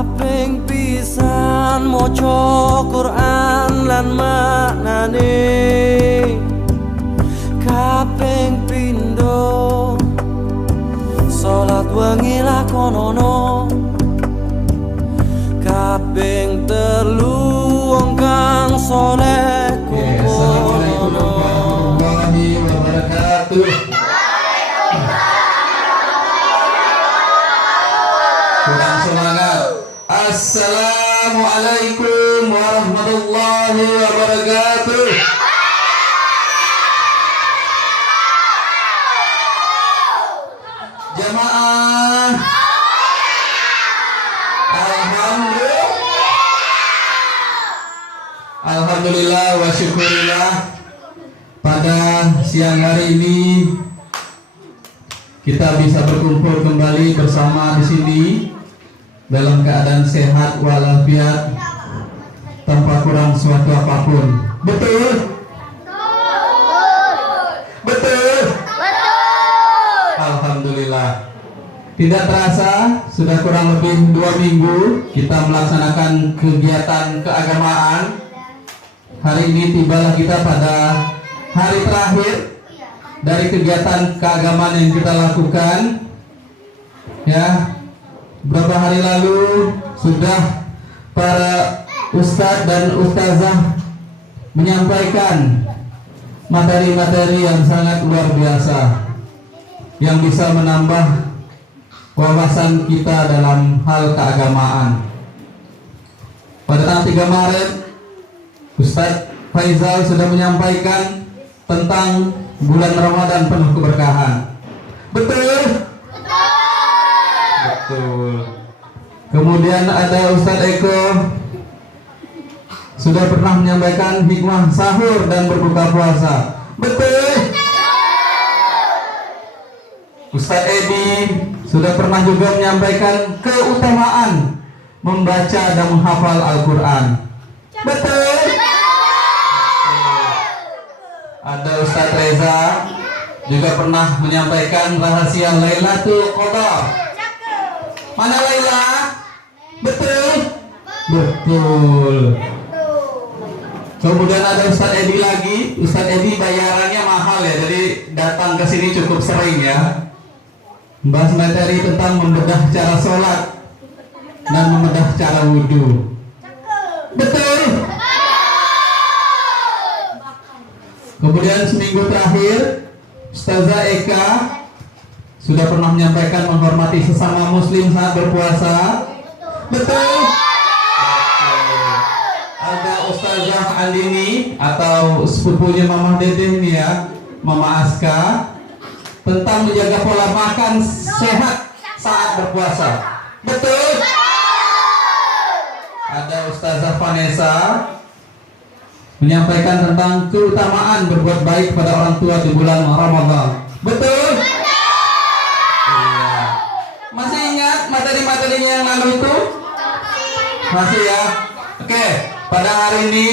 Kaping pisan maca Quran lan maknane, kaping pindho salat wengi lakonono, kaping telu wong kang saleh kumpulno. Assalamualaikum warahmatullahi wabarakatuh. Kurang semangat. Assalamualaikum warahmatullahi wabarakatuh. Jamaah, Alhamdulillah wa syukurillah. Pada siang hari ini kita bisa berkumpul kembali bersama di sini dalam keadaan sehat walafiat tanpa kurang suatu apapun. Betul? Betul? Alhamdulillah. Tidak terasa sudah kurang lebih 2 minggu kita melaksanakan kegiatan keagamaan. Hari ini tibalah kita pada hari terakhir dari kegiatan keagamaan yang kita lakukan. Ya, beberapa hari lalu sudah para ustadz dan ustazah menyampaikan materi-materi yang sangat luar biasa yang bisa menambah wawasan kita dalam hal keagamaan. Pada tanggal 3 Maret Ustadz Faizal sudah menyampaikan tentang bulan Ramadan penuh keberkahan. Betul? Betul. Kemudian ada Ustadz Eko sudah pernah menyampaikan hikmah sahur dan berbuka puasa. Betul? Ustadz Edi sudah pernah juga menyampaikan keutamaan membaca dan menghafal Al-Quran. Betul? Ada Ustadz Reza juga pernah menyampaikan rahasia Lailatul Qadar. Mana Laila? Betul? Betul. Kemudian ada Ustadz Edi lagi. Ustadz Edi bayarannya mahal ya, jadi datang ke sini cukup sering ya. Membahas materi tentang membedah cara sholat dan membedah cara wudhu. Betul? Kemudian seminggu terakhir Ustazah Eka sudah pernah menyampaikan menghormati sesama muslim saat berpuasa. Betul? Ada Ustazah Andini atau sepupunya Mama Dede ini ya, Mama Aska, tentang menjaga pola makan sehat saat berpuasa. Betul? Ada Ustazah Vanessa menyampaikan tentang keutamaan berbuat baik pada orang tua di bulan Ramadan. Betul? Iya. Masih ingat materi-materinya yang lalu itu? Masih ya? Oke, pada hari ini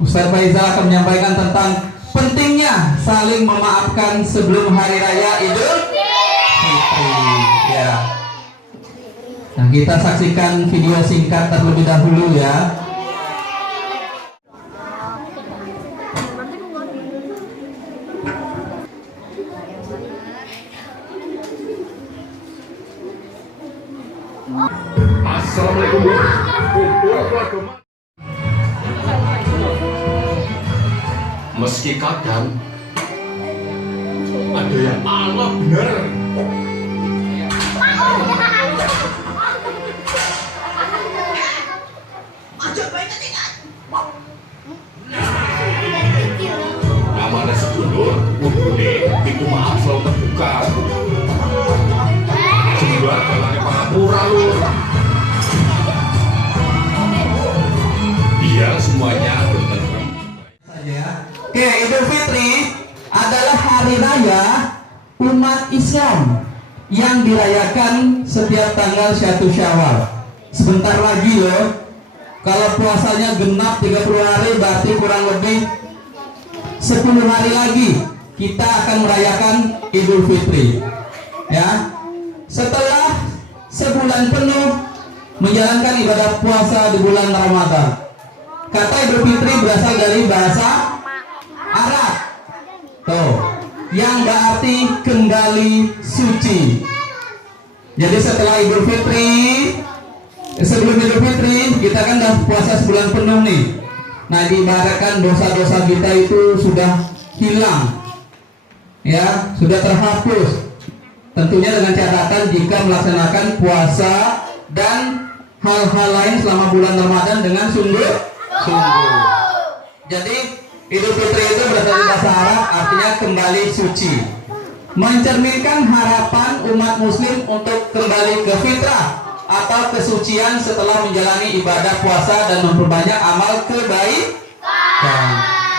Ustaz Faizal akan menyampaikan tentang pentingnya saling memaafkan sebelum hari raya Idul Fitri. Ya. Nah, kita saksikan video singkat terlebih dahulu ya. Assalamualaikum warahmatullahi wabarakatuh. Meski kadang ada yang Allah benar, namanya sedulur, itu maaf selalu terbuka. Kedua, jalannya pangapura lur. Biar semuanya bertenang saja. Oke, Idul Fitri adalah hari raya umat Islam yang dirayakan setiap tanggal 1 Syawal. Sebentar lagi loh. Kalau puasanya genap 30 hari berarti kurang lebih 10 hari lagi kita akan merayakan Idul Fitri. Ya. Setelah sebulan penuh menjalankan ibadah puasa di bulan Ramadan. Kata Idul Fitri berasal dari bahasa Arab. Tuh, yang berarti kembali suci. Jadi setelah Idul Fitri, sebelum Idul Fitri kita kan dah puasa sebulan penuh nih. Nah, diibaratkan dosa-dosa kita itu sudah hilang, ya, sudah terhapus. Tentunya dengan catatan jika melaksanakan puasa dan hal-hal lain selama bulan Ramadan dengan sungguh-sungguh. Jadi Idul Fitri itu berasal dari bahasa Arab, artinya kembali suci, mencerminkan harapan umat muslim untuk kembali ke fitrah atau kesucian setelah menjalani ibadah puasa dan memperbanyak amal kebaikan.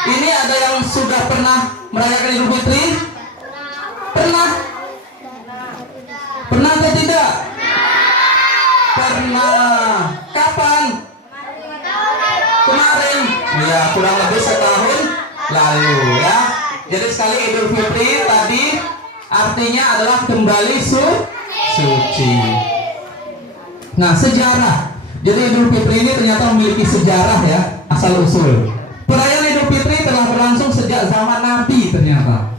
Ini ada yang sudah pernah merayakan Idul Fitri? Pernah? Pernah atau tidak? Pernah. Kapan? Kemarin. Ya, kurang lebih setahun lalu ya. Jadi sekali Idul Fitri tadi artinya adalah kembali suci. Nah, sejarah. Jadi Idul Fitri ini ternyata memiliki sejarah ya, asal usul. Perayaan Idul Fitri telah berlangsung sejak zaman Nabi ternyata.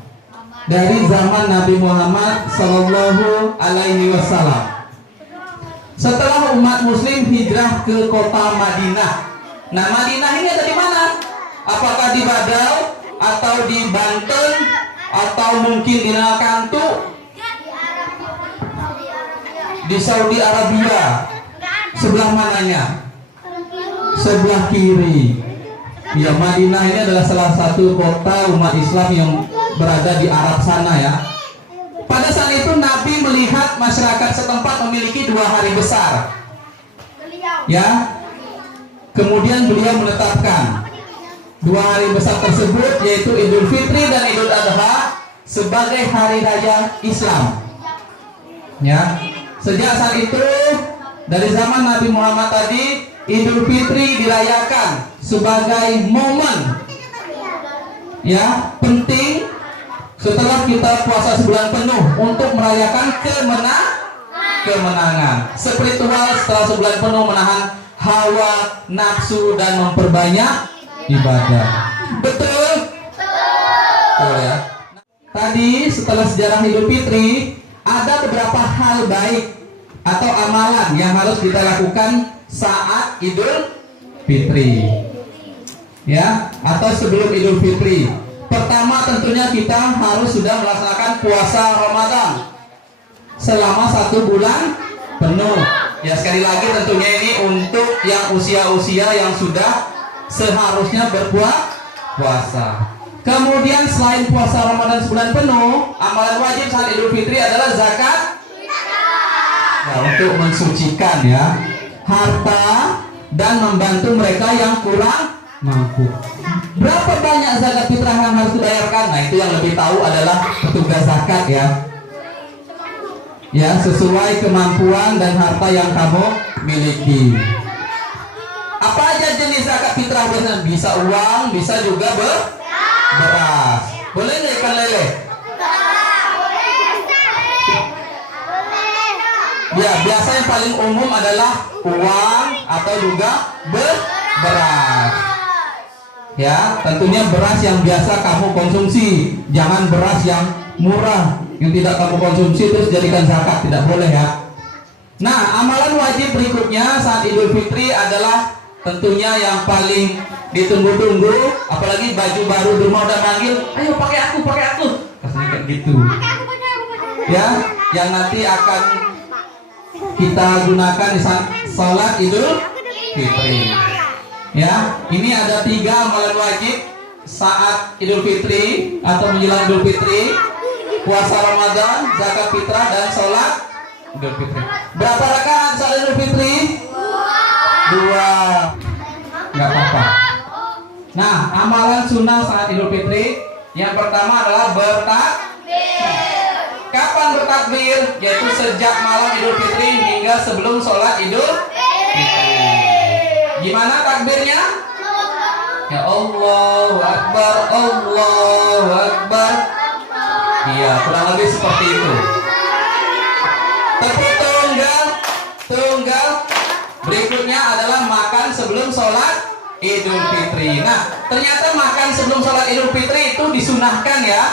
Dari zaman Nabi Muhammad Sallallahu Alaihi Wasallam. Setelah umat Muslim hijrah ke kota Madinah. Nah, Madinah ini ada di mana? Apakah di Badau atau di Banten atau mungkin di Nakantu? Di Saudi Arabia. Sebelah mananya? Sebelah kiri. Ya, Madinah ini adalah salah satu kota umat Islam yang berada di Arab sana ya. Pada saat itu Nabi melihat masyarakat setempat memiliki 2 hari besar. Ya. Kemudian beliau menetapkan 2 hari besar tersebut yaitu Idul Fitri dan Idul Adha sebagai hari raya Islam. Ya. Sejak saat itu dari zaman Nabi Muhammad tadi Idul Fitri dirayakan sebagai momen ya penting setelah kita puasa sebulan penuh untuk merayakan kemenangan spiritual setelah sebulan penuh menahan hawa nafsu dan memperbanyak ibadah. Betul? Betul ya. Tadi setelah sejarah Idul Fitri ada beberapa hal baik atau amalan yang harus kita lakukan saat Idul Fitri ya, atau sebelum Idul Fitri. Pertama tentunya kita harus sudah melaksanakan puasa Ramadan selama 1 bulan penuh. Ya, sekali lagi tentunya ini untuk yang usia-usia yang sudah seharusnya berpuasa. Kemudian selain puasa Ramadan sebulan penuh, amalan wajib saat Idul Fitri adalah zakat. Nah, untuk mensucikan ya harta dan membantu mereka yang kurang mampu. Berapa banyak zakat fitrah yang harus dibayarkan? Nah, itu yang lebih tahu adalah petugas zakat ya. Ya, sesuai kemampuan dan harta yang kamu miliki. Apa aja jenis zakat fitrah? Bisa uang, bisa juga beras. Boleh nggak ikan lele? Ya, biasa yang paling umum adalah uang atau juga beras. Ya, tentunya beras yang biasa kamu konsumsi. Jangan beras yang murah yang tidak kamu konsumsi terus jadikan zakat, tidak boleh ya. Nah, amalan wajib berikutnya saat Idul Fitri adalah tentunya yang paling ditunggu-tunggu, apalagi baju baru di rumah udah manggil, ayo pakai aku, kasih kayak gitu. Ya, yang nanti akan kita gunakan di saat sholat Idul Fitri. Ya, ini ada 3 amalan wajib saat Idul Fitri atau menjelang Idul Fitri: puasa Ramadan, zakat fitrah, dan sholat Idul Fitri. Berapa rakaat saat Idul Fitri? 2. Nggak apa-apa. Nah, amalan sunnah saat Idul Fitri yang pertama adalah bertakbir. Kapan bertakbir? Yaitu sejak malam Idul Fitri hingga sebelum sholat Idul Fitri. Gimana takbirnya? Ya, Allahu Akbar, Allahu Akbar. Iya, kurang lebih seperti itu. Tepuk tunggal, tunggal, Berikutnya adalah makan sebelum sholat Idul Fitri. Nah, ternyata makan sebelum sholat Idul Fitri itu disunahkan ya.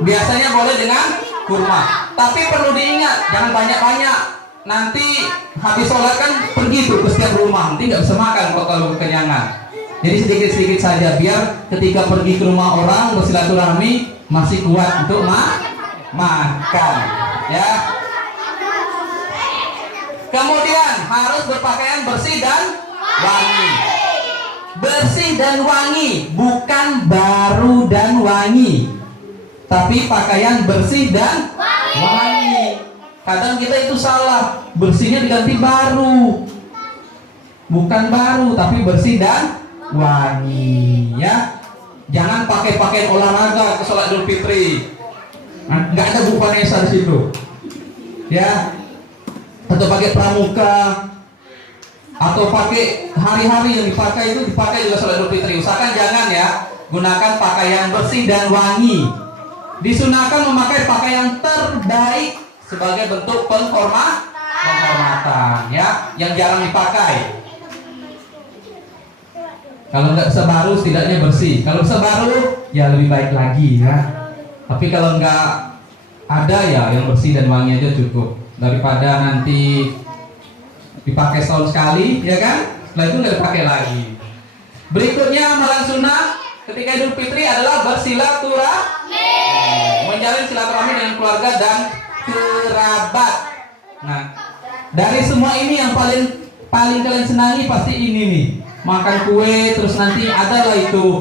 Biasanya boleh dengan kurma. Tapi perlu diingat, jangan banyak-banyak. Nanti habis sholat kan pergi tuh ke setiap rumah, nanti nggak bisa makan kalau kekenyangan. Jadi sedikit-sedikit saja biar ketika pergi ke rumah orang bersilaturahmi masih kuat untuk makan. Ya. Kemudian harus berpakaian bersih dan wangi. Bersih dan wangi, bukan baru dan wangi, tapi pakaian bersih dan wangi. Kadang kita itu salah, bersihnya diganti baru. Bukan baru, tapi bersih dan wangi. Ya, jangan pakai pakaian olahraga ke sholat Idul Fitri. Nggak ada Bu Vanessa di situ. Ya, atau pakai pramuka, atau pakai hari-hari yang dipakai itu dipakai juga sholat Idul Fitri. Usahakan jangan ya, gunakan pakaian bersih dan wangi. Disunahkan memakai pakaian terbaik sebagai bentuk penghormatan ya, yang jarang dipakai. Kalau nggak bisa baru, setidaknya bersih. Kalau bisa baru, ya lebih baik lagi ya. Tapi kalau nggak ada ya, yang bersih dan wangi aja cukup. Daripada nanti dipakai setahun sekali, ya kan? Setelah itu nggak dipakai lagi. Berikutnya amalan sunnah ketika Idul Fitri adalah bersilaturahmi, menjalin silaturahmi dengan keluarga dan kerabat. Nah, dari semua ini yang paling kalian senangi pasti ini nih, makan kue, terus nanti adalah itu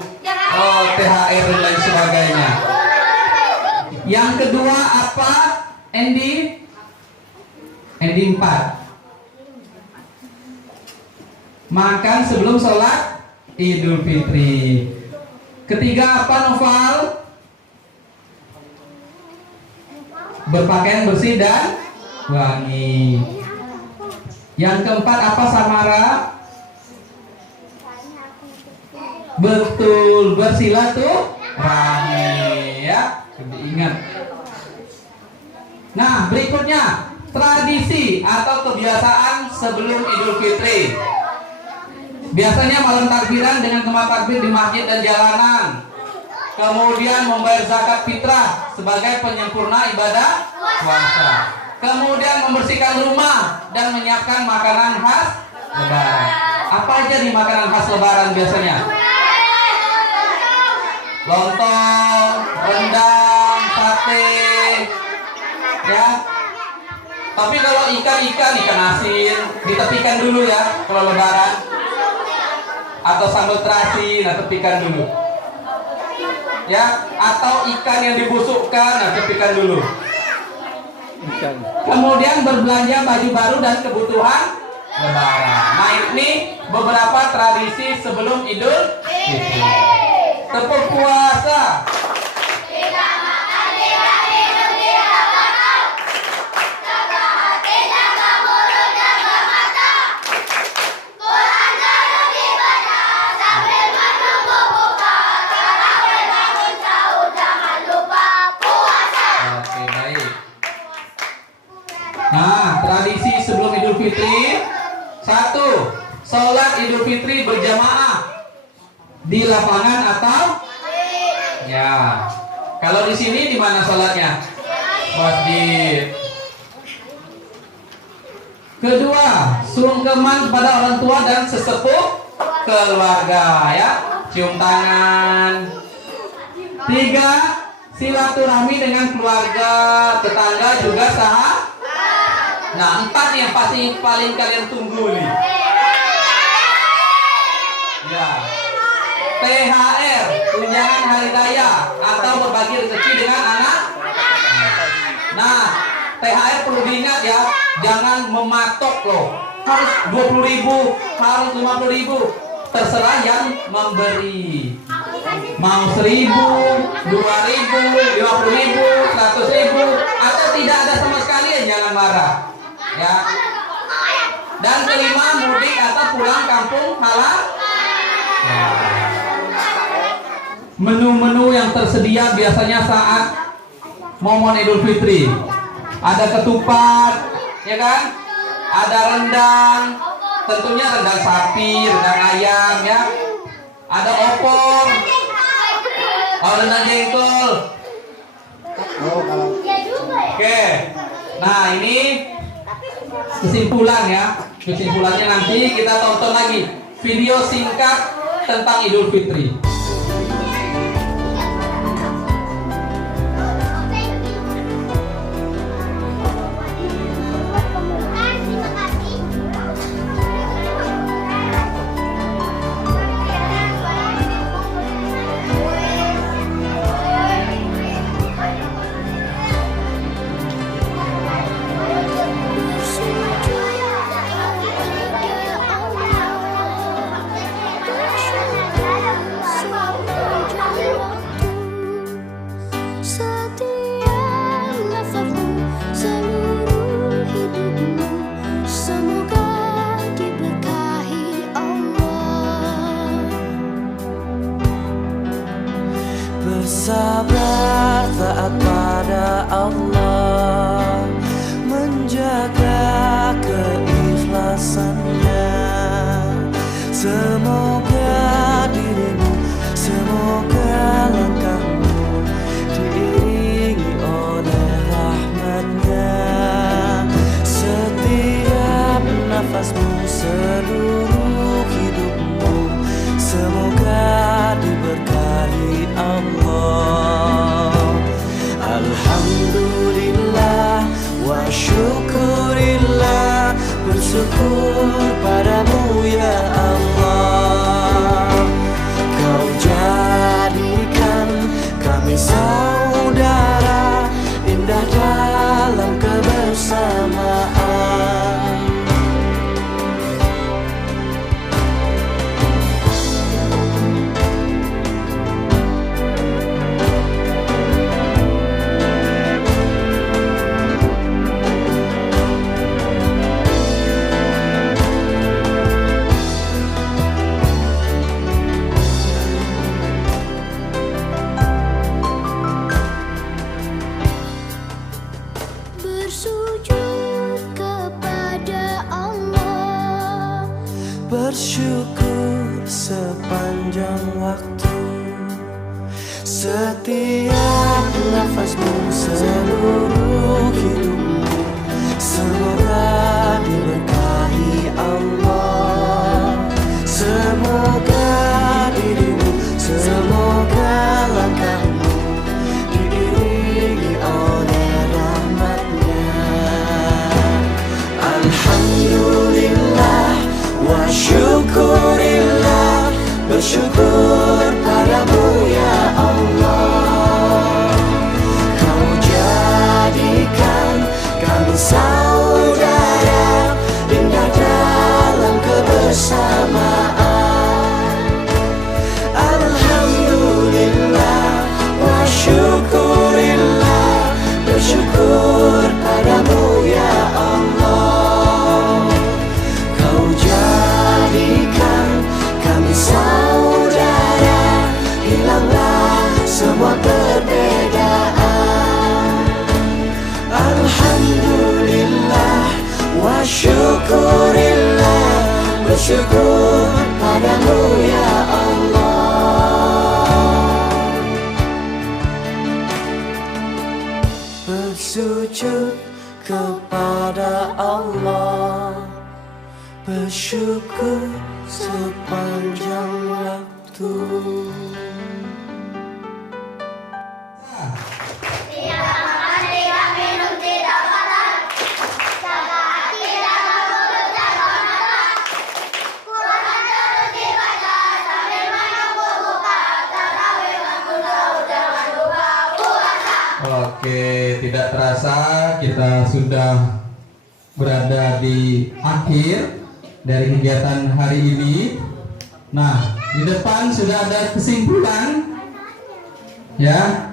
THR dan lain sebagainya. Yang kedua apa? Ending 4. Makan sebelum sholat Idul Fitri. Ketiga apa Noval? Berpakaian bersih dan wangi. Yang keempat apa Samara? Betul, bersilaturahmi ya. Ingat. Nah, berikutnya tradisi atau kebiasaan sebelum Idul Fitri. Biasanya malam takbiran dengan kemah takbir di masjid dan jalanan. Kemudian membayar zakat fitrah sebagai penyempurna ibadah puasa. Kemudian membersihkan rumah dan menyiapkan makanan khas Lebaran. Apa aja nih makanan khas Lebaran biasanya? Lontong, rendang, sate, ya. Tapi kalau ikan asin ditepikan dulu ya kalau Lebaran. Atau sambal terasi, nah tepikan dulu. Ya, atau ikan yang dibusukkan, nah tepikan dulu. Kemudian berbelanja baju baru dan kebutuhan Lebaran. Nah, ini beberapa tradisi sebelum Idul Fitri. Tepuk puasa. Nah, tradisi sebelum Idul Fitri. 1. Sholat Idul Fitri berjamaah di lapangan atau? Ya. Kalau di sini di mana sholatnya? Masjid. Kedua, sungkeman kepada orang tua dan sesepuh keluarga ya, cium tangan. 3. Silaturahmi dengan keluarga, tetangga juga sahabat. Nah, 4 yang pasti paling kalian tunggu nih. Ya. THR, tunjangan hari raya atau berbagi rezeki dengan anak. Nah, THR perlu diingat ya, jangan mematok loh. Harus 20.000, harus 50.000. Terserah yang memberi. Mau 1.000, 2.000, 50.000, 100.000, atau tidak ada sama sekali, jangan marah. Ya. Dan kelima, mudik atau pulang kampung halal. Ya. Menu-menu yang tersedia biasanya saat momen Idul Fitri. Ada ketupat, ya kan? Ada rendang, tentunya rendang sapi, rendang ayam ya. Ada opor, rendang jengkol. Oke, nah ini kesimpulan ya. Kesimpulannya nanti kita tonton lagi video singkat tentang Idul Fitri. Bersabar taat pada Allah, menjaga keikhlasannya. Semoga dirimu, semoga langkahmu diiringi oleh rahmatnya. Setiap nafasmu, seluruh hidupmu, semoga diberkahi Allah. Alhamdulillah wa syukurillah, bersyukur padamu ya Allah. Kau jadikan kami saudara, indah dalam kebersamaan. Bersyukur sepanjang waktu, setiap nafasmu, seluruh hidupmu, semoga diberkahi Allah. Semoga dirimu, semoga langkahmu diiringi oleh rahmatnya. Alhamdulillah wa syukurillah, bersyukur padamu ya Allah. Kau jadikan kami saudara, indah dalam kebersamaan. Alhamdulillah wa syukurillah, bersyukur padamu ya Allah. Kau jadikan kami saudara, hilanglah semua perbedaan. Alhamdulillah wa syukurillah, bersyukur padamu ya Allah. Bersujud kepada Allah, bersyukur sepanjang waktu. Oke, tidak terasa kita sudah berada di akhir dari kegiatan hari ini. Nah, di depan sudah ada kesimpulan ya.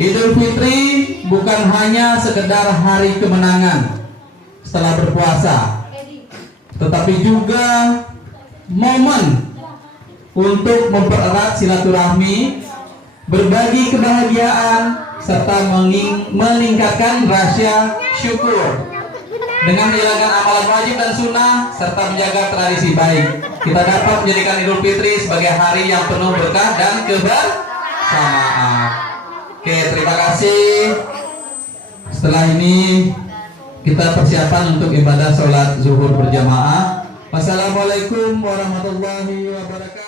Idul Fitri bukan hanya sekedar hari kemenangan setelah berpuasa, tetapi juga momen untuk mempererat silaturahmi, berbagi kebahagiaan, serta meningkatkan rasa syukur. Dengan menjalankan amalan wajib dan sunnah serta menjaga tradisi baik, kita dapat menjadikan Idul Fitri sebagai hari yang penuh berkah dan kebersamaan. Oke, terima kasih. Setelah ini kita persiapan untuk ibadah sholat zuhur berjamaah. Wassalamualaikum warahmatullahi wabarakatuh.